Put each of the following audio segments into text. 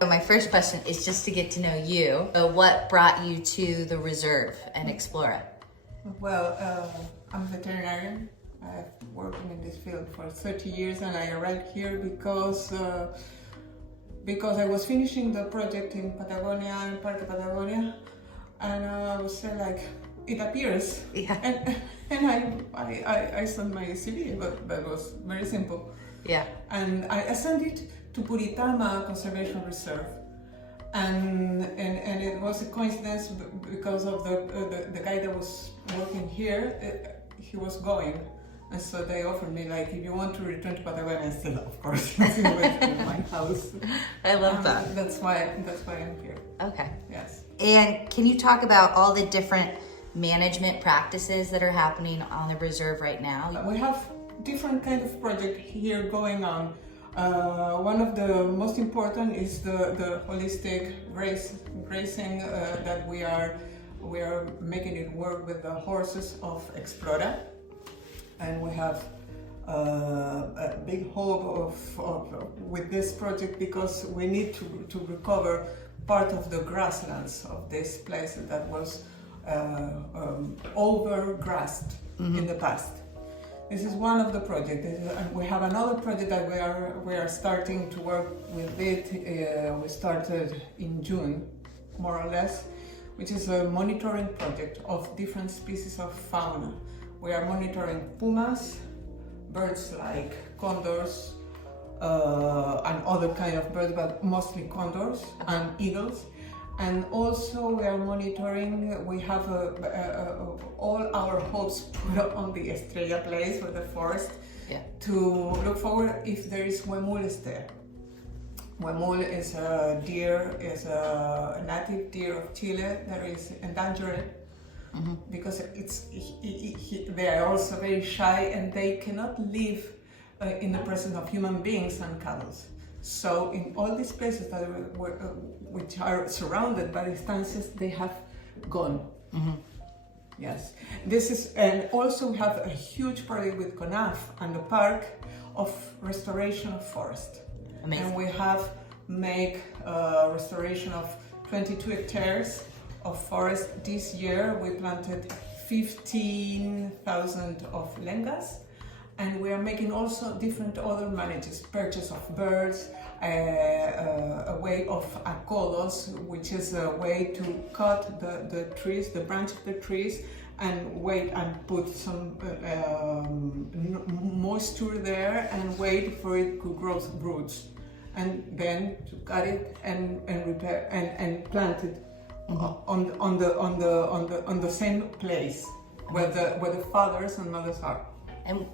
So my first question is just to get to know you. So what brought you to the reserve and Explora? Well, I'm a veterinarian. I've worked in this field for 30 years, and I arrived here because I was finishing the project in Patagonia, in Parque Patagonia, and I was like, it appears. Yeah. And I sent my CV, but that was very simple. Yeah. And I sent it to Puritama Conservation Reserve. And it was a coincidence because of the guy that was working here, he was going. And so they offered me, like, if you want to return to Patagonia, I said, of course, it's in my house. I love that. That's why I'm here. Okay. Yes. And can you talk about all the different management practices that are happening on the reserve right now? We have different kind of project here going on. One of the most important is the holistic grazing that we are making it work with the horses of Explora, and we have a big hope with this project because we need to recover part of the grasslands of this place that was overgrassed in the past. This is one of the projects, and we have another project that we are starting to work with it. We started in June, more or less, which is a monitoring project of different species of fauna. We are monitoring pumas, birds like condors, and other kind of birds, but mostly condors and eagles. And also we are monitoring, we have all our hopes put on the Estrella place or the forest to look forward if there is huemules there. Huemul is a deer, is a native deer of Chile that is endangered because they are also very shy and they cannot live in the presence of human beings and cattle. So in all these places that which are surrounded by distances, they have gone. Yes, this is, and also we have a huge project with CONAF and the park of restoration of forest. Amazing. And we have make restoration of 22 hectares of forest. This year we planted 15,000 of lengas. And we are making also different other manages, purchase of birds, a way of acolos, which is a way to cut the trees, the branch of the trees, and wait and put some moisture there and wait for it to grow roots. And then to cut it and repair and plant it on the same place where the fathers and mothers are. And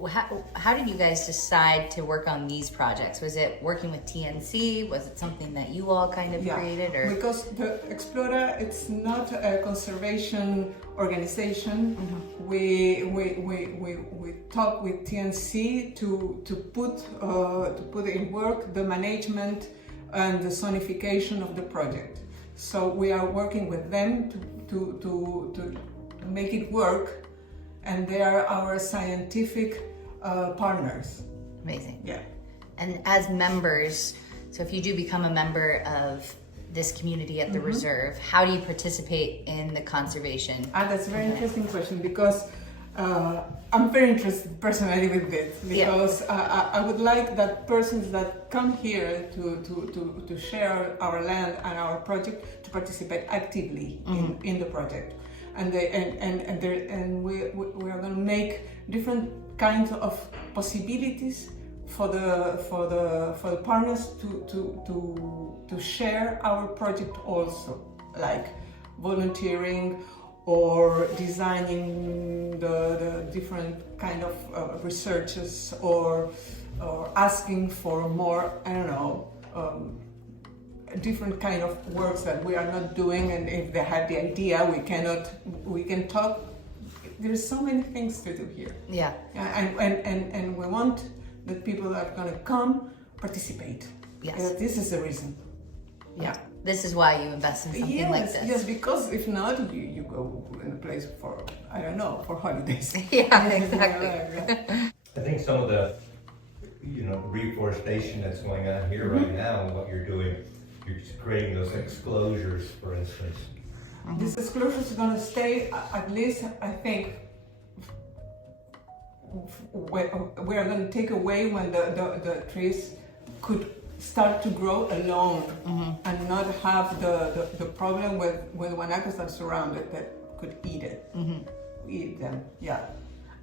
how did you guys decide to work on these projects? Was it working with TNC? Was it something that you all kind of created? Or? Because the Explora, it's not a conservation organization. We talk with TNC to put in work the management and the zonification of the project. So we are working with them to make it work. And they are our scientific partners. Amazing. Yeah. And as members, so if you do become a member of this community at the reserve, how do you participate in the conservation? That's a very interesting question because I'm very interested personally with this because I would like that persons that come here to share our land and our project to participate actively in the project. And we are going to make different kinds of possibilities for the partners to share our project also, like volunteering or designing the different kind of researches or asking for more, I don't know, different kind of works that we are not doing, and if they had the idea, we can talk. There's so many things to do here. Yeah. And we want that people that are going to come participate. Yes. This is the reason. Yeah. This is why you invest in something like this. Yes, because if not, you go in a place for, I don't know, for holidays. Yeah, exactly. I think some of the, reforestation that's going on here right now and what you're doing You're just creating those exclosures, for instance. This exclusion is going to stay at least, I think, we are going to take away when the trees could start to grow alone and not have the problem with guanacos that surround it that could eat it, eat them, yeah.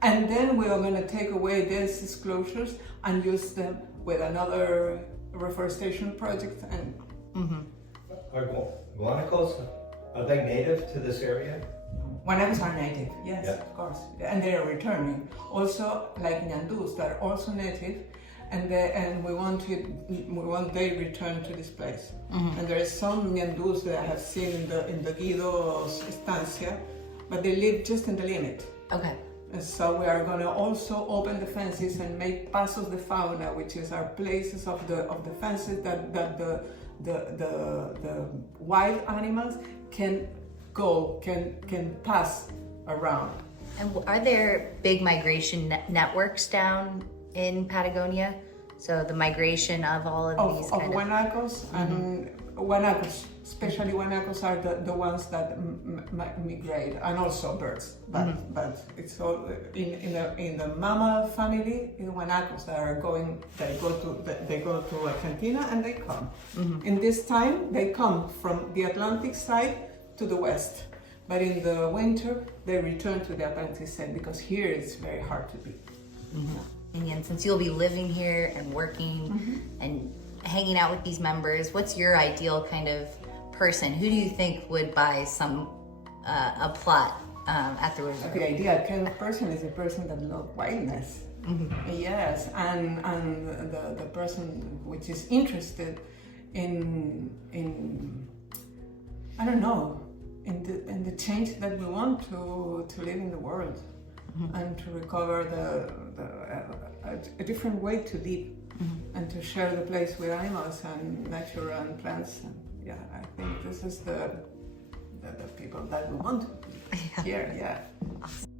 And then we are going to take away these disclosures and use them with another reforestation project. And Are guanacos, are they native to this area? guanacos are native, yes, Yeah. of course, and they are returning. Also, like ñandús, that are also native, and we want they return to this place. And there is some ñandús that I have seen in the Guido's estancia, but they live just in the limit. Okay. And so we are going to also open the fences and make pasos de fauna, which is our places of the fences that the wild animals can go, can pass around. And are there big migration networks down in Patagonia? So the migration of all of these Of kind guanacos, and guanacos, especially guanacos are the ones that migrate, and also birds. But it's all in the mammal family. In guanacos that are going, they go to Argentina and they come. In this time, they come from the Atlantic side to the west. But in the winter, they return to the Atlantic side because here it's very hard to be. And since you'll be living here and working and hanging out with these members, what's your ideal kind of person? Who do you think would buy a plot at the resort? The ideal kind of person is a person that loves wildness. Yes, and the person which is interested in I don't know, in the change that we want to live in the world, and to recover a different way to live, and to share the place with animals and nature and plants. And yeah, I think this is the people that we want to be here. Yeah. Awesome.